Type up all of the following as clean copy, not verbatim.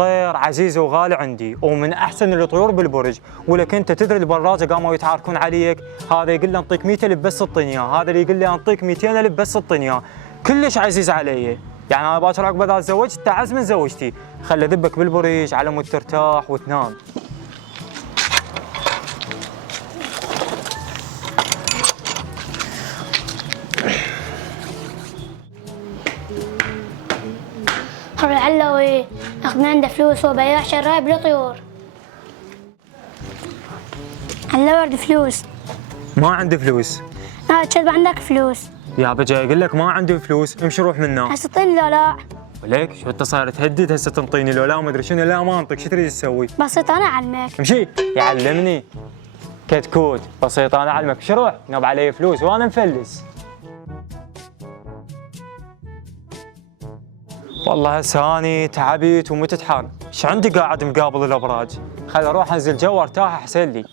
الطير عزيز وغالي عندي ومن احسن الطيور بالبرج، ولك انت تدري البراجه قاموا يتعاركون عليك، هذا يقول لي انطيك 100 الف بس تعطيني اياه، هذا اللي يقول لي انطيك 200 الف بس تعطيني اياه، كلش عزيز علي. يعني انا باكر عقب اذا تزوجت تعز من زوجتي، خلي ذبك بالبرج على مود ترتاح وتنام. خر العلوي اخذ من عنده فلوس وبياع شرايب للطيور. علوي ورد فلوس. ما عندي فلوس. هذا كذب عندك فلوس. يا بجي اقول لك ما عندي فلوس، امشي روح منا. هسه اعطيني لو لا. وليك شو انت صاير تهدد هسه تنطيني لو لا ما ادري شنو، لا ما انطيك، شو تريد تسوي؟ بسيط انا اعلمك. امشي يعلمني كتكوت، بسيط انا اعلمك، شو روح نب علي فلوس وانا مفلس. والله هسه اني تعبت ومتتحر، ايش عندي قاعد مقابل الابراج، خل اروح انزل جو ارتاح احسن لي.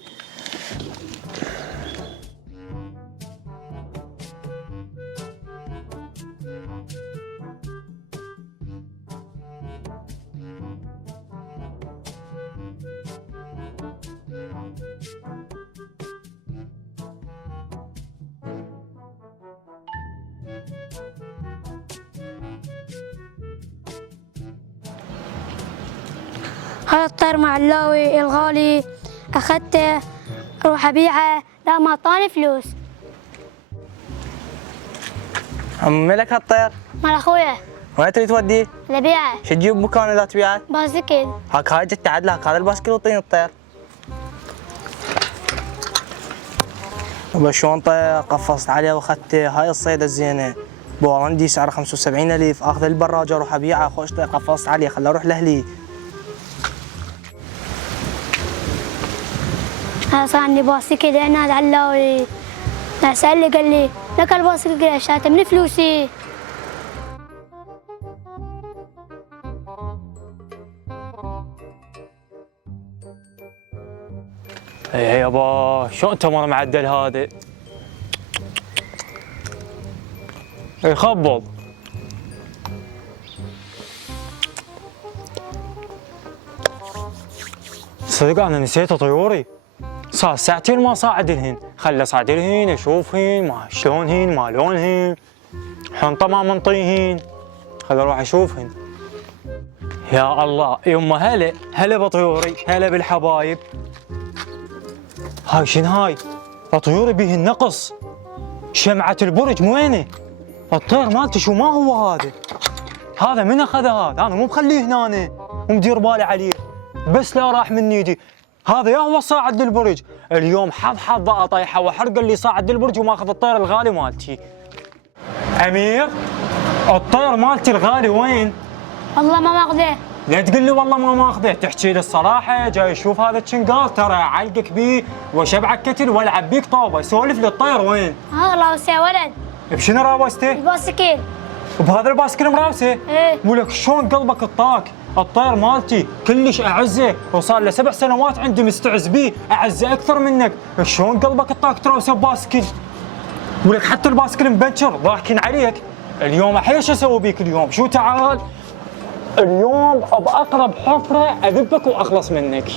هذا الطير مع اللاوي الغالي اخذته اروح ابيعه، لا ما اعطاني فلوس. عم لك هالطير؟ مال اخويا. وين تريد توديه؟ لبيعه. شو تجيب بمكان اذا تبيعه؟ باسكل. هاك هاي جت تعدلك، هذا الباسكل وطيني الطير. شلون طير قفصت عليه واخذته، هاي الصيده الزينه بورندي سعره 75,000، اخذ البراجه اروح ابيعه، خوش طير قفصت عليه خله اروح لاهلي. هذا صار عندي باسكل هنا العلاوي، لا سألني قال لي لك الباسكل اشتريته من فلوسي. اي يابا شلون تمر معدل هذا؟ يخبط. صدق انا نسيت طيوري، صار ساعتين ما صاعدلهن، خلي صاعدلهن اشوفهن ما شلونهن ما لونهن، حنطه ما منطيهن، خل اروح اشوفهن. يا الله يما هلا هلا بطيوري، هلا بالحبايب. هاي شن هاي؟ طيوري بيهن نقص، شمعة البرج وينه؟ الطير مالتي شو ما هو هذا؟ هذا من اخذه هذا؟ انا مو مخليه هنا ومدير بالي عليه، بس لا راح من ايدي. هذا يا هو صاعد للبرج، اليوم حظ اطيحه وحرق اللي صاعد للبرج وماخذ الطير الغالي مالتي. امير الطير مالتي الغالي وين؟ والله ما ماخذه. لا تقول لي والله ما ماخذه، تحكي لي الصراحه، جاي اشوف هذا الشنقال ترى اعلقك بيه واشبعك كتل والعب بيك طوبه، سولف لي الطير وين؟ ها راوسه يا ولد. بشنو راوسته؟ الباسكل. بهذا الباسكل مراوسه؟ ايه. ولك شلون قلبك الطاق؟ الطير مالتي كلش اعزه وصار له 7 سنوات عندي مستعز بيه، اعزه اكثر منك، شلون قلبك الطاق تراوسه بباسكل؟ ولك حتى الباسكل مبنشر ضاحكين عليك، اليوم احيش اسوي بيك اليوم، شو تعال؟ اليوم باقرب حفره اذبك واخلص منك.